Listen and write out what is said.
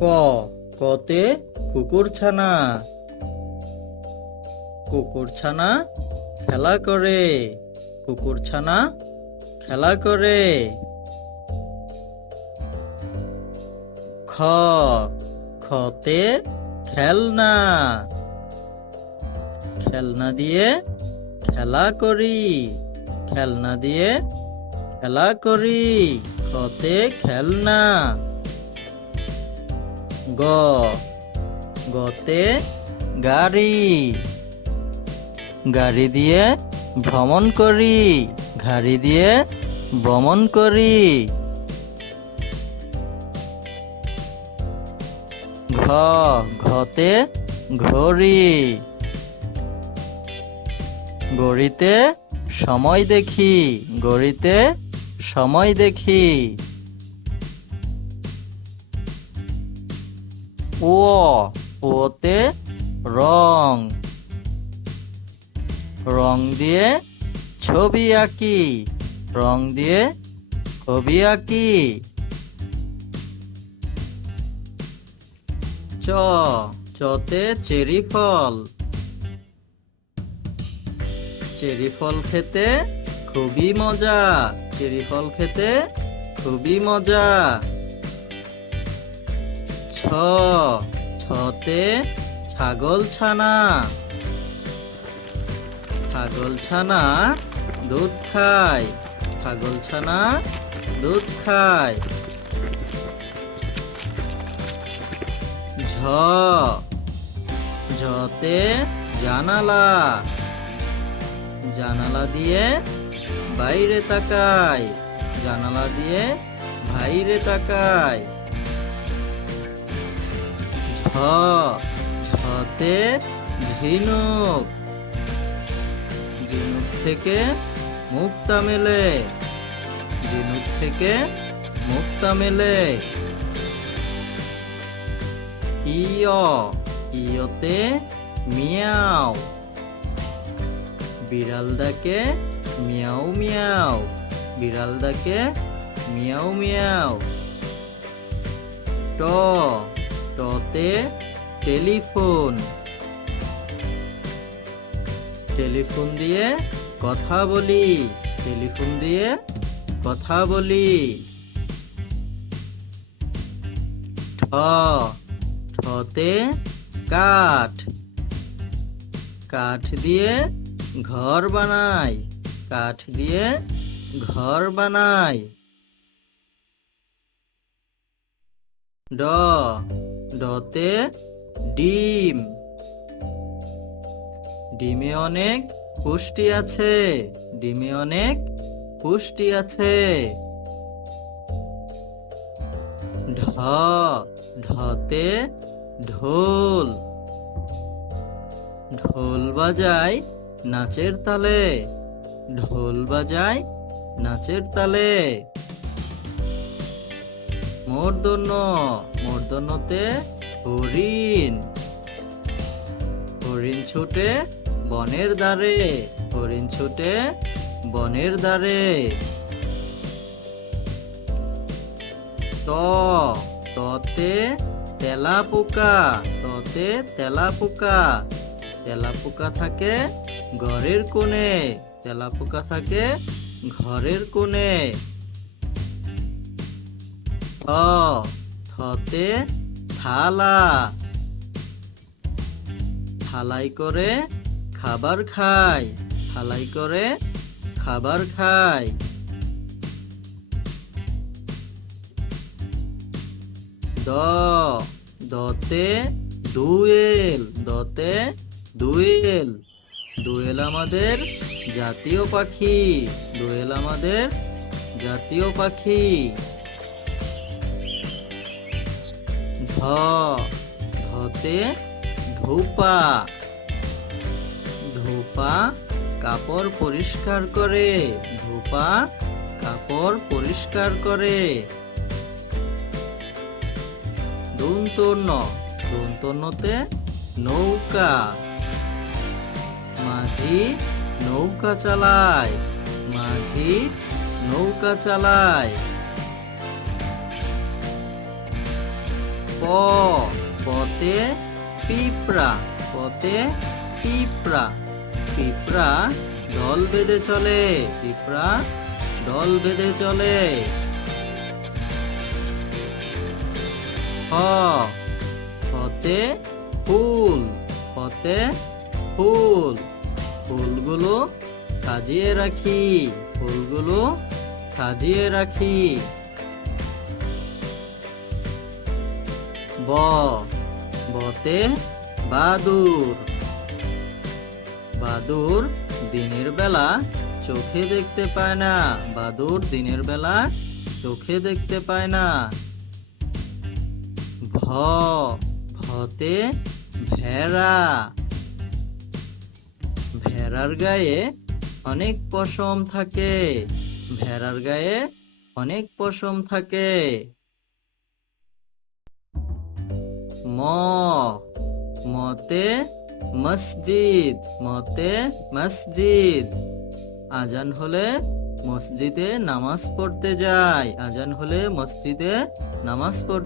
ক, কতে কুকুরছানা। কুকুরছানা খেলা করে। কুকুরছানা খেলা করে। খ, খতে খেলনা। খেলনা দিয়ে খেলা করি। খেলনা দিয়ে খেলা করি। খতে খেলনা। গ। গতে গাড়ি। গাড়ি দিয়ে ভ্রমণ করি। গাড়ি দিয়ে ভ্রমণ করি। ঘ। ঘতে ঘড়ি। ঘড়িতে সময় দেখি। ঘড়িতে সময় দেখি। ও ওতে রং। রং দিয়ে ছবি আঁকি। রং দিয়ে ছবি আঁকি। চ, চতে চেরি ফল। চেরি ফল খেতে খুবই মজা। চেরি ফল খেতে খুবই মজা। ছ, ছতে ছাগল ছানা ছাগল ছানা দুধ খায় ছাগল ছানা দুধ খায়। ঝ, ঝতে জানালা। জানালা দিয়ে বাইরে তাকায়, জানালা দিয়ে বাইরে তাকায়। ঝ ঝতে ঝিনুক। ঝিনুক থেকে মুক্তা মেলে। ঝিনুক থেকে মুক্তা মেলে। ইয়, ইয়তে মিয়াও। বিড়াল ডাকে মিয়াও মিয়াও। বিড়াল ডাকে মিয়াও মিয়াও। ট টতে টেলিফোন। টেলিফোন দিয়ে কথা বলি। টেলিফোন দিয়ে কথা বলি। ঠ, ঠতে কাঠ। কাঠ দিয়ে ঘর বানাই। কাঠ দিয়ে ঘর বানাই। ড ডতে ডিম। ডিমে অনেক পুষ্টি আছে। ডিমে অনেক পুষ্টি আছে। ঢ, ঢতে ঢোল। ঢোল বাজায় নাচের তালে। ঢোল বাজায় নাচের তালে। মূর্ধন্য মূর্ধন্যতে হরিণ। হরিণ ছোটে বনের দ্বারে, হরিণ ছুটে বনের দ্বারে। ত, ততে তেলা পোকা, ততে তেলা পোকা। তেলা পোকা থাকে ঘরের কোণে, তেলা পোকা থাকে ঘরের কোণে। থ থতে থালা। থালাই করে খাবার খায় থালাই করে খাবার খায় দ, দতে দুয়েল দতে দুয়েল। দোয়েল আমাদের জাতীয় পাখি, দোয়েল আমাদের জাতীয় পাখি। ধ, ধতে ধূপা। ধূপা কাপড় পরিষ্কার করে, ধূপা কাপড় পরিষ্কার করে। দন্তন্য দন্তন্যতে নৌকা। মাঝি নৌকা চালায়, মাঝি নৌকা চালায়। প, পতে পিঁপড়া পতে পিঁপড়া। পিঁপড়া দল বেঁধে চলে, পিঁপড়া দল বেঁধে চলে। হ ফতে ফুল ফতে ফুল। ফুলগুলো সাজিয়ে রাখি, ফুলগুলো সাজিয়ে রাখি। ব। বতে বাদুর। বাদুর দিনের বেলা চোখে দেখতে পায় না। বাদুর দিনের বেলা চোখে দেখতে পায় না। ভ। ভতে ভেড়া। ভেড়ার গায়ে অনেক পশম থাকে। ভেড়ার গায়ে অনেক পশম থাকে। ম। মতে মসজিদ। মতে মসজিদ। আজান হলে মসজিদে নামাজ পড়তে যায়। আজান হলে মসজিদে নামাজ পড়তে